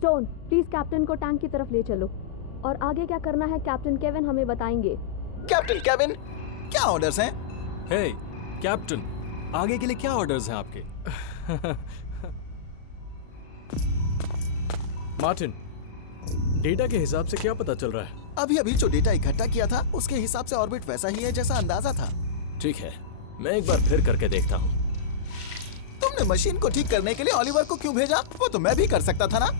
Stone, please captain को tank की तरफ ले चलो और आगे क्या करना है कैप्टन केविन हमें बताएंगे। कैप्टन केविन, क्या ऑर्डर्स हैं? हे कैप्टन, आगे के लिए क्या ऑर्डर्स हैं आपके? मार्टिन, डेटा के हिसाब से क्या पता चल रहा है? अभी अभी जो डेटा इकट्ठा किया था उसके हिसाब से ऑर्बिट वैसा ही है जैसा अंदाजा था। ठीक है, मैं एक बार फिर करके देखता हूँ। तुमने मशीन को ठीक करने के लिए ओलिवर को क्यों भेजा? वो तो मैं भी कर सकता था ना।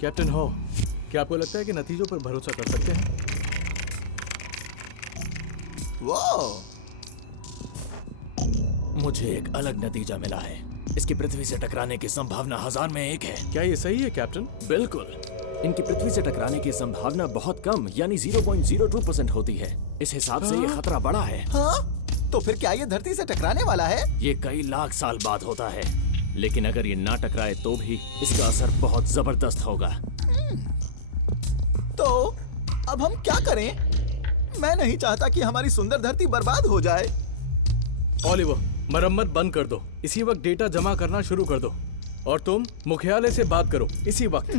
कैप्टन हो, क्या आपको लगता है कि नतीजों पर भरोसा कर सकते हैं? वो मुझे एक अलग नतीजा मिला है। इसकी पृथ्वी से टकराने की संभावना 1000 में 1 है। क्या ये सही है कैप्टन? बिल्कुल। इनकी पृथ्वी से टकराने की संभावना बहुत कम यानी 0.02% होती है। इस हिसाब से ये खतरा बड़ा है। हाँ? तो फिर क्या ये धरती से टकराने वाला है? ये कई लाख साल बाद होता है, लेकिन अगर ये ना टकराए तो भी इसका असर बहुत जबरदस्त होगा। तो अब हम क्या करें? मैं नहीं चाहता कि हमारी सुंदर धरती बर्बाद हो जाए। ओलिवर, मरम्मत बंद कर दो, इसी वक्त डेटा जमा करना शुरू कर दो। और तुम मुख्यालय से बात करो इसी वक्त।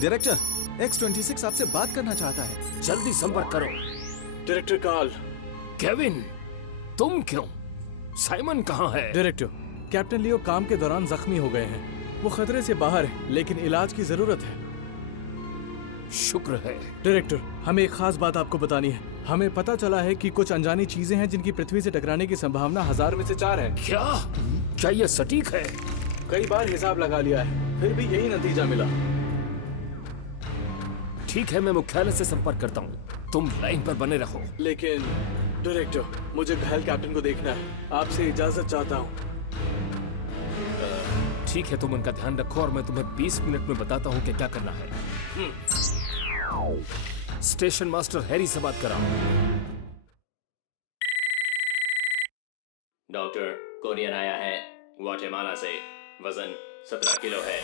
डायरेक्टर, X-26 आपसे बात करना चाहता है। जल्दी संपर्क करो। Director Karl. केविन, तुम क्यों? साइमन कहाँ है? डायरेक्टर, कैप्टन लियो काम के दौरान जख्मी हो गए हैं। वो खतरे से बाहर है, लेकिन इलाज की जरूरत है। शुक्र है। डायरेक्टर, हमें एक खास बात आपको बतानी है। हमें पता चला है कि कुछ अनजानी चीजें हैं जिनकी पृथ्वी से टकराने की संभावना 1000 में से 4 है। क्या ये सटीक है? कई बार हिसाब लगा लिया है, फिर भी यही नतीजा मिला। ठीक है, मैं मुख्यालय से संपर्क करता हूँ। तुम लाइन पर बने रहो। लेकिन डायरेक्टर, मुझे घायल कैप्टन को देखना है। आपसे इजाजत चाहता हूँ। ठीक है, तुम उनका ध्यान रखो और मैं तुम्हें 20 मिनट में बताता हूँ कि क्या करना है। स्टेशन मास्टर हैरी से बात कराओ। डॉक्टर, कोरियन आया है ग्वाटेमाला से। वजन 17 किलो है।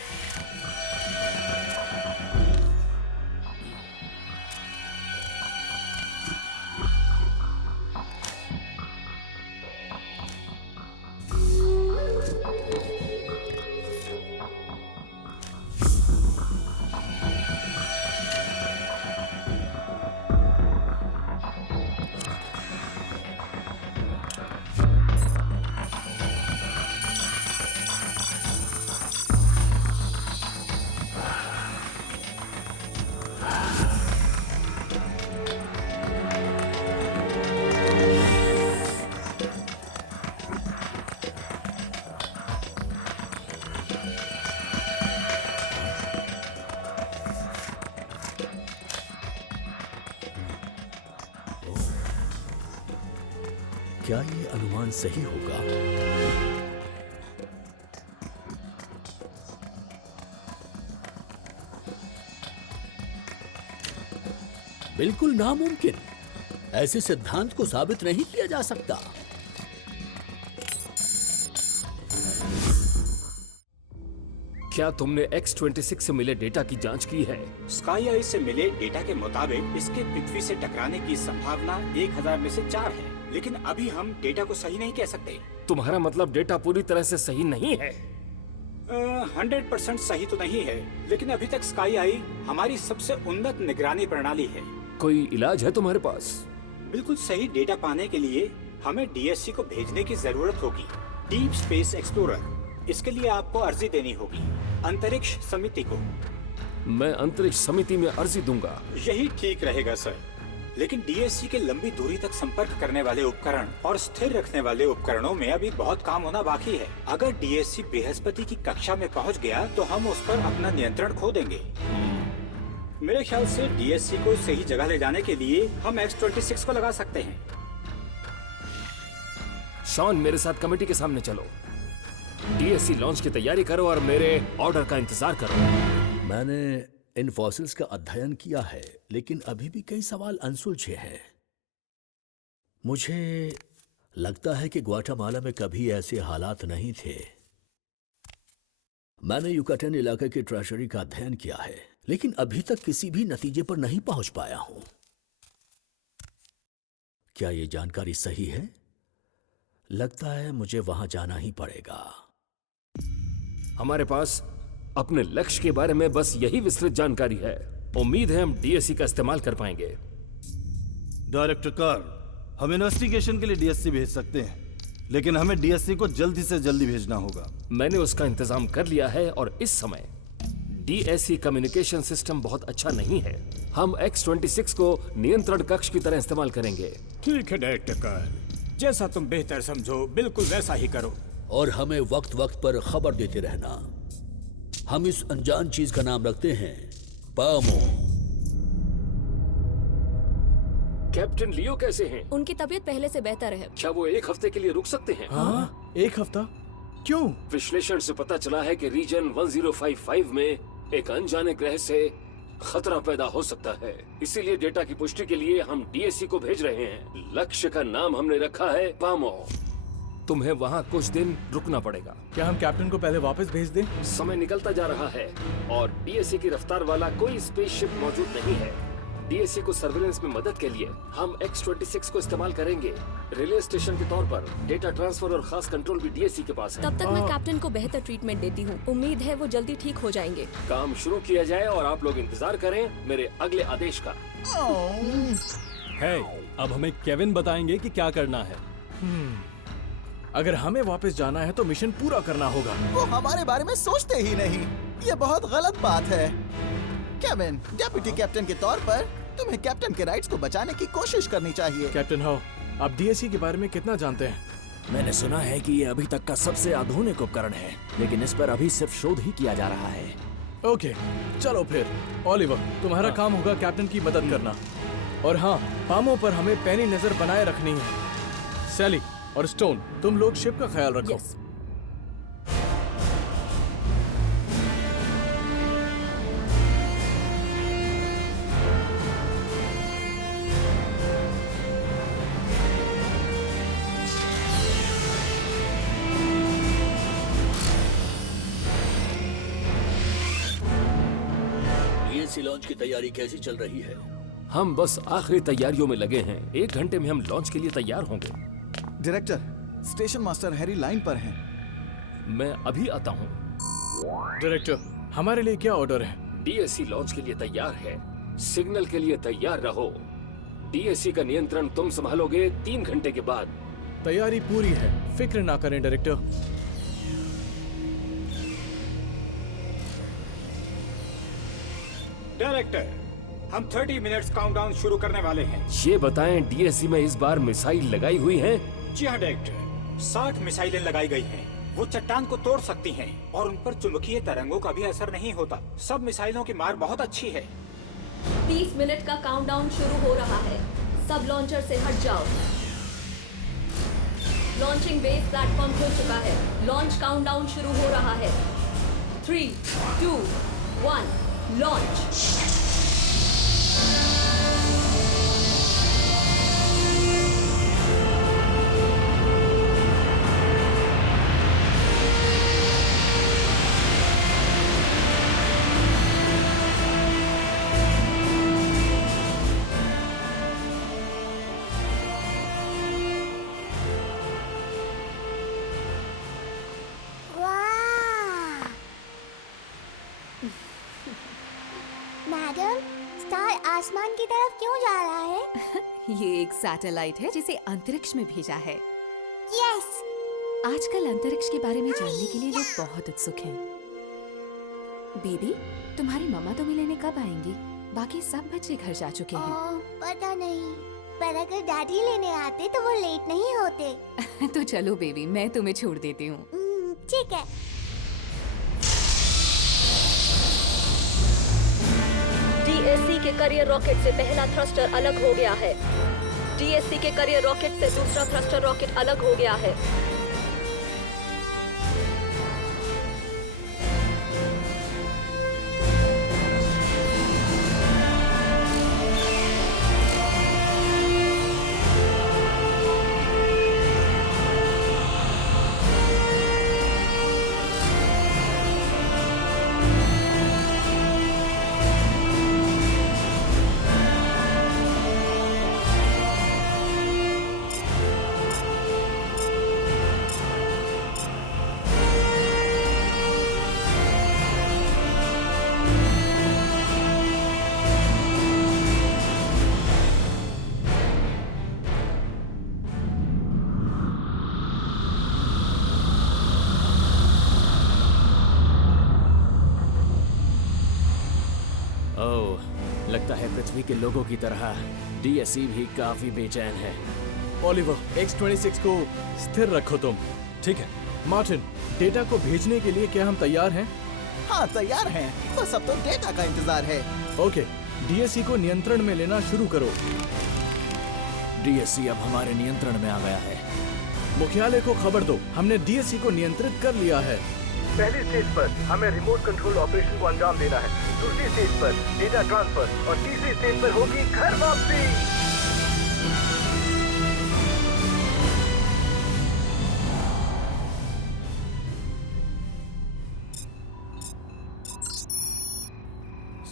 क्या ये अनुमान सही होगा? बिल्कुल नामुमकिन। ऐसे सिद्धांत को साबित नहीं किया जा सकता। क्या तुमने X-26 से मिले डेटा की जांच की है? स्काई आई से मिले डेटा के मुताबिक इसके पृथ्वी से टकराने की संभावना 1000 में से 4 है, लेकिन अभी हम डेटा को सही नहीं कह सकते। तुम्हारा मतलब डेटा पूरी तरह से सही नहीं है? 100% सही तो नहीं है, लेकिन अभी तक स्काई आई हमारी सबसे उन्नत निगरानी प्रणाली है। कोई इलाज है तुम्हारे पास? बिल्कुल सही डेटा पाने के लिए हमें DSC को भेजने की जरूरत होगी, डीप स्पेस एक्सप्लोरर। इसके लिए आपको अर्जी देनी होगी अंतरिक्ष समिति को। मैं अंतरिक्ष समिति में अर्जी दूंगा। यही ठीक रहेगा सर, लेकिन DSC के लंबी दूरी तक संपर्क करने वाले उपकरण और स्थिर रखने वाले उपकरणों में अभी बहुत काम होना बाकी है। अगर DSC बृहस्पति की कक्षा में पहुंच गया तो हम उस पर अपना नियंत्रण खो देंगे। मेरे ख्याल से DSC को सही जगह ले जाने के लिए हम X-26 को लगा सकते हैं। शॉन, मेरे साथ कमेटी के सामने चलो। DSC लॉन्च की तैयारी करो और मेरे ऑर्डर का इंतजार करो। मैंने इन फॉसिल्स का अध्ययन किया है, लेकिन अभी भी कई सवाल अनसुलझे हैं। मुझे लगता है कि ग्वाटेमाला में कभी ऐसे हालात नहीं थे। मैंने युकाटन इलाके की ट्रेजरी का अध्ययन किया है, लेकिन अभी तक किसी भी नतीजे पर नहीं पहुंच पाया हूं। क्या यह जानकारी सही है? लगता है मुझे वहां जाना ही पड़ेगा। हमारे पास अपने लक्ष्य के बारे में बस यही विस्तृत जानकारी है। उम्मीद है हम डीएससी का इस्तेमाल कर पाएंगे। डायरेक्टर कार्ल, हम इन्वेस्टिगेशन के लिए डीएससी भेज सकते हैं, लेकिन हमें डीएससी को जल्दी से जल्दी भेजना होगा। मैंने उसका इंतजाम कर लिया है और इस समय डीएससी कम्युनिकेशन सिस्टम बहुत अच्छा नहीं है। हम X-26 को नियंत्रण कक्ष की तरह इस्तेमाल करेंगे। ठीक है डायरेक्टर कार्ल, जैसा तुम बेहतर समझो बिल्कुल वैसा ही करो। और हमें वक्त वक्त पर खबर देते रहना। हम इस अनजान चीज का नाम रखते हैं पामो। कैप्टन लियो कैसे हैं? उनकी तबीयत पहले से बेहतर है। क्या वो एक हफ्ते के लिए रुक सकते हैं? हाँ, एक हफ्ता? क्यों? विश्लेषण से पता चला है कि रीजन 1055 में एक अनजाने ग्रह से खतरा पैदा हो सकता है। इसीलिए डेटा की पुष्टि के लिए हम डीएससी को भेज रहे हैं। लक्ष्य का नाम हमने रखा है पामो। तुम्हें वहाँ कुछ दिन रुकना पड़ेगा। क्या हम कैप्टन को पहले वापस भेज दें? समय निकलता जा रहा है और डीएससी की रफ्तार वाला कोई स्पेसशिप मौजूद नहीं है। डीएससी को सर्विलेंस में मदद के लिए हम X-26 को इस्तेमाल करेंगे। रिले स्टेशन के तौर पर डेटा ट्रांसफर और खास कंट्रोल भी डीएससी के पास है। तब तक मैं कैप्टन को बेहतर ट्रीटमेंट देती हूँ। उम्मीद है वो जल्दी ठीक हो जाएंगे। काम शुरू किया जाए और आप लोग इंतजार करें मेरे अगले आदेश का। है, अब हमें केविन बताएंगे कि क्या करना है। अगर हमें वापस जाना है तो मिशन पूरा करना होगा। वो हमारे बारे में सोचते ही नहीं। ये बहुत गलत बात है। केविन, डेप्यूटी कैप्टन के तौर पर तुम्हें कैप्टन के राइट्स को बचाने की कोशिश करनी चाहिए। कैप्टन हाउ, आप डीएससी के बारे में कितना जानते हैं? मैंने सुना है कि ये अभी तक का सबसे आधुनिक उपकरण है, लेकिन इस पर अभी सिर्फ शोध ही किया जा रहा है। ओके, चलो फिर। ओलिवर, तुम्हारा काम होगा कैप्टन की मदद करना। और हाँ, पामो पर हमें पैनी नजर बनाए रखनी है। सैली और स्टोन, तुम लोग शिप का ख्याल रखो। यस। डीएससी लॉन्च की तैयारी कैसी चल रही है? हम बस आखिरी तैयारियों में लगे हैं। 1 घंटे में हम लॉन्च के लिए तैयार होंगे। Director, station master Harry line पर हैं। मैं अभी आता हूँ। डायरेक्टर, हमारे लिए क्या ऑर्डर है? डीएससी लॉन्च के लिए तैयार है। सिग्नल के लिए तैयार रहो। डीएससी का नियंत्रण तुम संभालोगे 3 घंटे के बाद। तैयारी पूरी है, फिक्र ना करें डायरेक्टर। डायरेक्टर, हम 30 मिनट्स काउंटडाउन शुरू करने वाले हैं। ये बताएं, डीएससी में इस बार मिसाइल लगाई हुई है? जी हाँ डायरेक्टर, 60 मिसाइलें लगाई गई हैं। वो चट्टान को तोड़ सकती हैं और उन पर चुंबकीय तरंगों का भी असर नहीं होता। सब मिसाइलों की मार बहुत अच्छी है। 30 मिनट का काउंटडाउन शुरू हो रहा है। सब लॉन्चर से हट जाओ। लॉन्चिंग बेस प्लेटफॉर्म खुल चुका है। लॉन्च काउंटडाउन शुरू हो रहा है। 3, 2, 1, लॉन्च। मैडम, स्टार आसमान की तरफ क्यों जा रहा है? ये एक सैटेलाइट है जिसे अंतरिक्ष में भेजा है। यस। आजकल अंतरिक्ष के बारे में जानने के लिए लोग बहुत उत्सुक हैं। बेबी, तुम्हारी मम्मा तुम्हें लेने कब आएंगी? बाकी सब बच्चे घर जा चुके हैं। पता नहीं, पर अगर डैडी लेने आते तो वो लेट नहीं होते। तो चलो बेबी, मैं तुम्हें छोड़ देती हूँ। ठीक है। डीएससी के करियर रॉकेट से पहला थ्रस्टर अलग हो गया है। डीएससी के करियर रॉकेट से दूसरा थ्रस्टर रॉकेट अलग हो गया है। बाकी के लोगों की तरह डीएससी भी काफी बेचैन है। ओलिवर, X-26 को स्थिर रखो तुम। ठीक है। मार्टिन, डेटा को भेजने के लिए क्या हम तैयार हैं? हाँ तैयार हैं। बस अब तो डेटा का इंतजार है। ओके, डीएससी को नियंत्रण में लेना शुरू करो। डीएससी अब हमारे नियंत्रण में आ गया है। मुख्यालय को खबर दो, हमने डीएससी को नियंत्रित कर लिया है। पहली स्टेज पर हमें रिमोट कंट्रोल ऑपरेशन को अंजाम देना है, दूसरी स्टेज पर डेटा ट्रांसफर और तीसरी स्टेज पर होगी घर वापसी।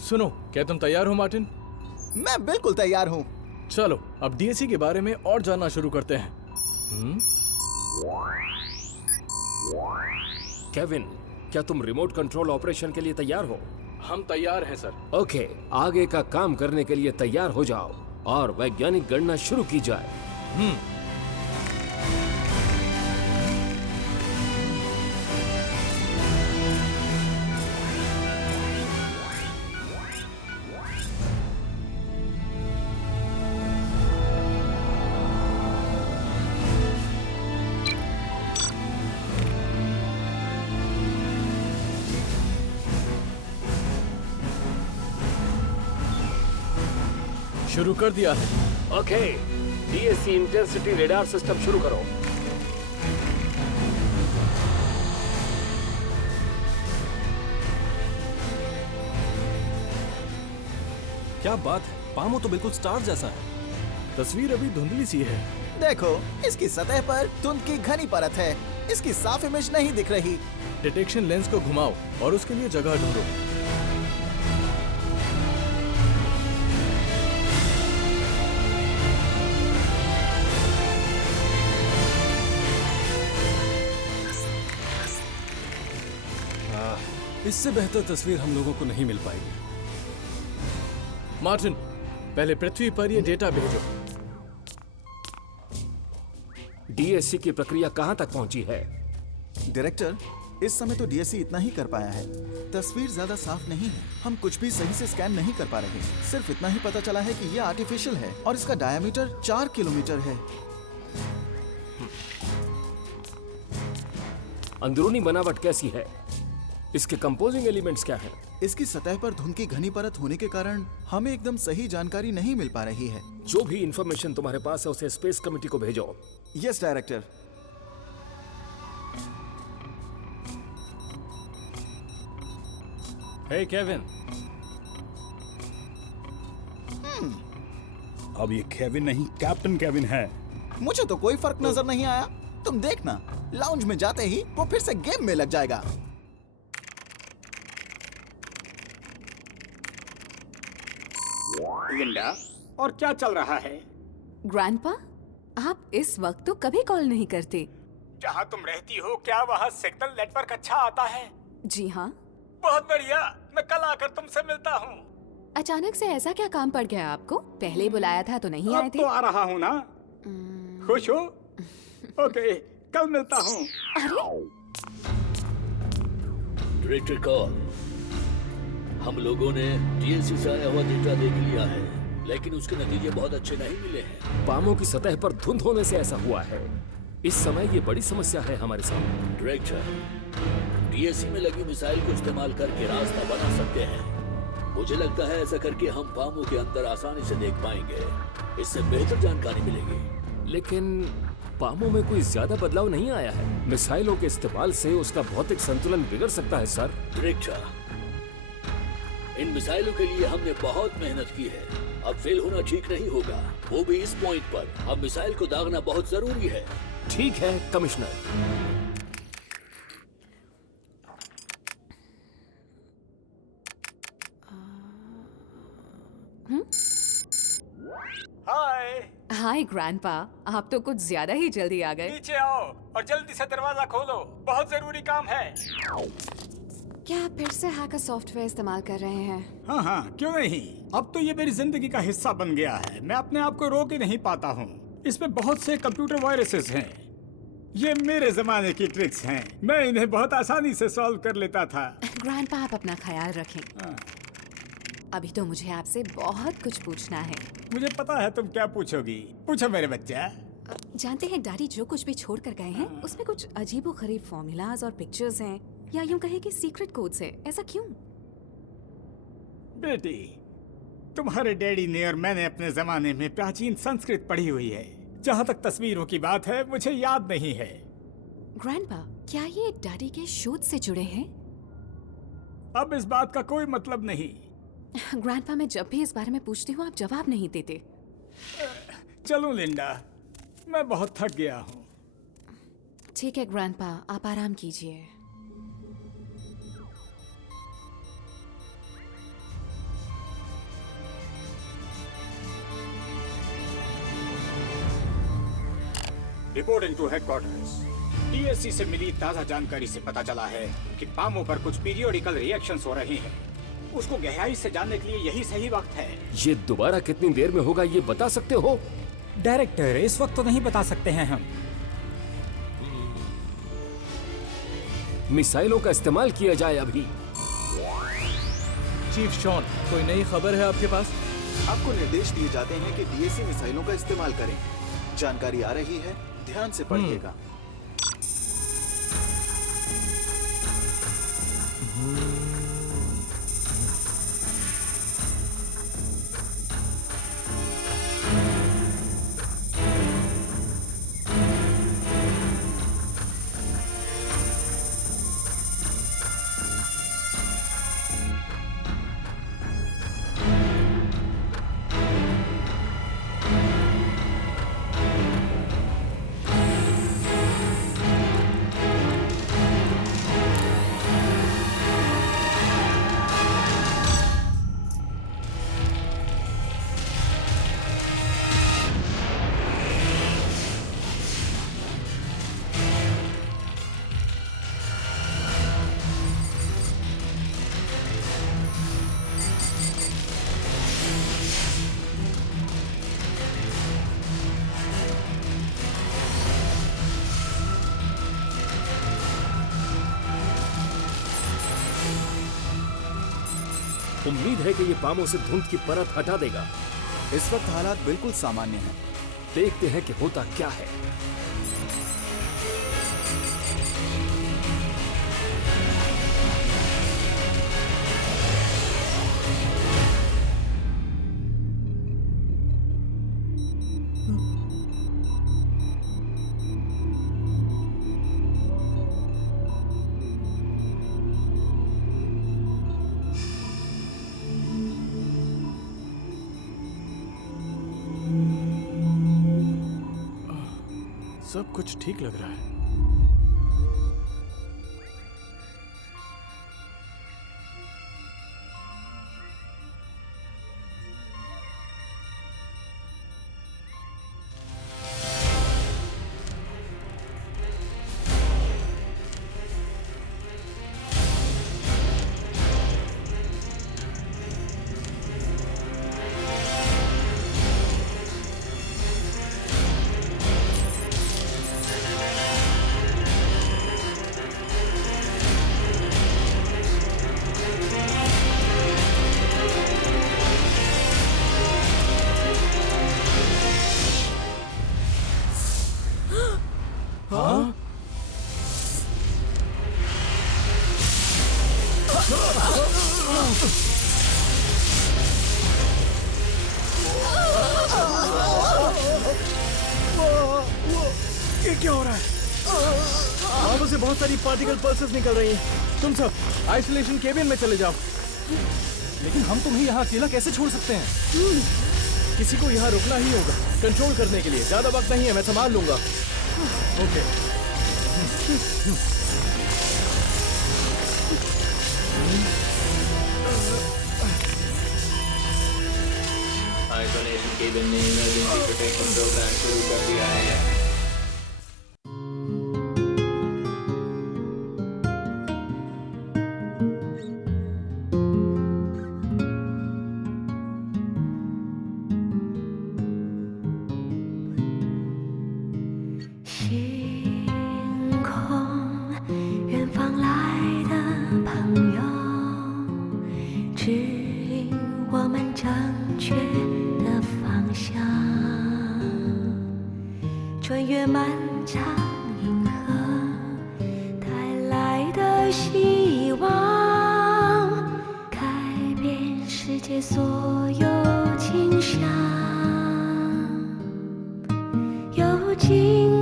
सुनो, क्या तुम तैयार हो मार्टिन? मैं बिल्कुल तैयार हूँ। चलो अब डीएससी के बारे में और जानना शुरू करते हैं। केविन, क्या तुम रिमोट कंट्रोल ऑपरेशन के लिए तैयार हो? हम तैयार हैं सर। ओके, आगे का काम करने के लिए तैयार हो जाओ और वैज्ञानिक गणना शुरू की जाए। शुरू कर दिया है। Okay, DSC intensity radar system शुरू करो। क्या बात है, पामो तो बिल्कुल स्टार जैसा है। तस्वीर अभी धुंधली सी है। देखो, इसकी सतह पर धुंध की घनी परत है। इसकी साफ इमेज नहीं दिख रही। डिटेक्शन लेंस को घुमाओ और उसके लिए जगह ढूंढो। इससे बेहतर तस्वीर हम लोगों को नहीं मिल पाएगी। मार्टिन, पहले पृथ्वी पर ये डेटा भेजो। डीएससी की प्रक्रिया कहां तक पहुंची है? डायरेक्टर, इस समय तो डीएससी इतना ही कर पाया है। तस्वीर ज्यादा साफ नहीं है। हम कुछ भी सही से स्कैन नहीं कर पा रहे। सिर्फ इतना ही पता चला है कि ये आर्टिफिशियल है और इसका डायमीटर 4 किलोमीटर है। अंदरूनी बनावट कैसी है? इसके कंपोजिंग एलिमेंट्स क्या हैं? इसकी सतह पर धुंध की घनी परत होने के कारण हमें एकदम सही जानकारी नहीं मिल पा रही है। जो भी इंफॉर्मेशन तुम्हारे पास है उसे स्पेस कमिटी को भेजो। Yes director. Hey Kevin. अब ये केविन नहीं, कैप्टन केविन है। मुझे तो कोई फर्क नजर नहीं आया। तुम देखना, लाउंज में जाते ही वो फिर से गेम में लग जाएगा। लिंडा, और क्या चल रहा है? ग्रैंडपा, आप इस वक्त तो कभी कॉल नहीं करते। जहाँ तुम रहती हो क्या वहाँ सिग्नल नेटवर्क अच्छा आता है? जी हाँ। बहुत बढ़िया, मैं कल आकर तुमसे मिलता हूँ। अचानक से ऐसा क्या काम पड़ गया आपको? पहले ही बुलाया था तो नहीं आए अब थे। तो आ रहा हूँ ना। खुश हो? ओके, कल मिलता हूँ। डायरेक्टर कॉल, हम लोगों ने डीएससी से आया हुआ डेटा देख लिया है, लेकिन उसके नतीजे बहुत अच्छे नहीं मिले हैं। पामो की सतह पर धुंध होने से ऐसा हुआ है। इस समय ये बड़ी समस्या है हमारे सामने। डायरेक्टर, डीएससी में लगी मिसाइल को इस्तेमाल करके रास्ता बना सकते हैं। मुझे लगता है ऐसा करके हम पामो के अंदर आसानी से देख पाएंगे। इससे बेहतर जानकारी मिलेगी। लेकिन पामो में कोई ज्यादा बदलाव नहीं आया है। मिसाइलों के इस्तेमाल से उसका भौतिक संतुलन बिगड़ सकता है सर। डायरेक्टर, इन मिसाइलों के लिए हमने बहुत मेहनत की है। अब फेल होना ठीक नहीं होगा, वो भी इस पॉइंट पर। अब मिसाइल को दागना बहुत जरूरी है। ठीक है कमिश्नर। हाय। हाय ग्रैंडपा, आप तो कुछ ज्यादा ही जल्दी आ गए। नीचे आओ और जल्दी से दरवाजा खोलो, बहुत जरूरी काम है। क्या आप फिर से हैकर सॉफ्टवेयर इस्तेमाल कर रहे हैं? हाँ हाँ, क्यों नहीं। अब तो ये मेरी जिंदगी का हिस्सा बन गया है। मैं अपने आप को रोक ही नहीं पाता हूँ। इसमें बहुत से कंप्यूटर वायरसेस हैं। ये मेरे जमाने की ट्रिक्स हैं। मैं इन्हें बहुत आसानी से सॉल्व कर लेता था। ग्रैंडपा, आप अपना ख्याल रखें। अभी तो मुझे आपसे बहुत कुछ पूछना है। मुझे पता है तुम क्या पूछोगी। पूछो मेरे बच्चा। जानते हैं डैडी जो कुछ भी छोड़ कर गए हैं उसमें कुछ अजीबोगरीब फॉर्मूलाज और पिक्चर्स हैं, या यूं कहे कि सीक्रेट कोड्स है। ऐसा क्यों? बेटी, तुम्हारे डैडी ने और मैंने अपने जमाने में प्राचीन संस्कृत पढ़ी हुई है। जहाँ तक तस्वीरों की बात है मुझे याद नहीं है। ग्रैंडपा, क्या ये डैडी के शोध से जुड़े हैं? अब इस बात का कोई मतलब नहीं। ग्रैंडपा, मैं जब भी इस बारे में पूछती हूँ आप जवाब नहीं देते। चलो लिंडा, मैं बहुत थक गया हूँ। ठीक है ग्रैंडपा, आप आराम कीजिए। Reporting to headquarters. डीएससी से मिली ताज़ा जानकारी से पता चला है कि पामो पर कुछ पीरियोडिकल रिएक्शंस हो रहे हैं। उसको गहराई से जानने के लिए यही सही वक्त है। ये दोबारा कितनी देर में होगा ये बता सकते हो? डायरेक्टर, इस वक्त तो नहीं बता सकते हैं हम। मिसाइलों का इस्तेमाल किया जाए अभी। चीफ शॉन, कोई नई खबर है आपके पास? आपको निर्देश दिए जाते हैं कि डीएससी मिसाइलों का इस्तेमाल करें। जानकारी आ रही है, ध्यान से पढ़िएगा। उम्मीद है कि ये पामो से धुंध की परत हटा देगा। इस वक्त हालात बिल्कुल सामान्य हैं। देखते हैं कि होता क्या है। सब कुछ ठीक लग रहा है। ये क्या हो रहा है? वहां से बहुत सारी पार्टिकल पल्सेस निकल रही हैं। तुम सब आइसोलेशन केबिन में चले जाओ। लेकिन हम तुम्हें यहाँ अकेला कैसे छोड़ सकते हैं? किसी को यहाँ रुकना ही होगा कंट्रोल करने के लिए। ज्यादा वक्त नहीं है, मैं संभाल लूंगा। ओके। आइसोलेशन केबिन ने इमरजेंसी प्रोटेक्शन प्रोग्राम शुरू कर दिया है। 穿越漫长银河，带来的希望，改变世界所有倾向。有尽